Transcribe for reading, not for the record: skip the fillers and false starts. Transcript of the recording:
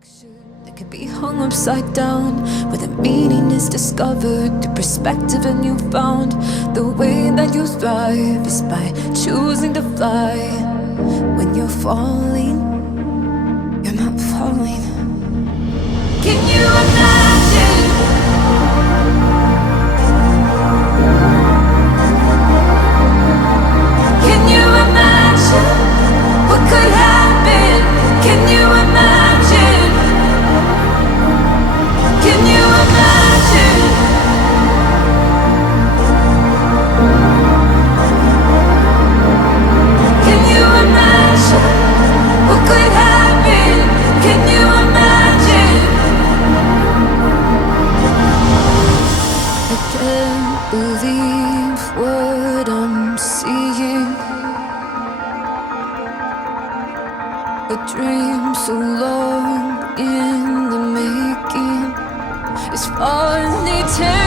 That could be hung upside down, where the meaning is discovered, the perspective and you found. The way that you thrive is by choosing to fly. When you're falling, you're not falling. Can you imagine? Can you imagine what could happen? Can you imagine? Can you imagine? Can you imagine what could happen? Can you imagine? I can't believe what I'm seeing. A dream so long in the making. It's finally turning.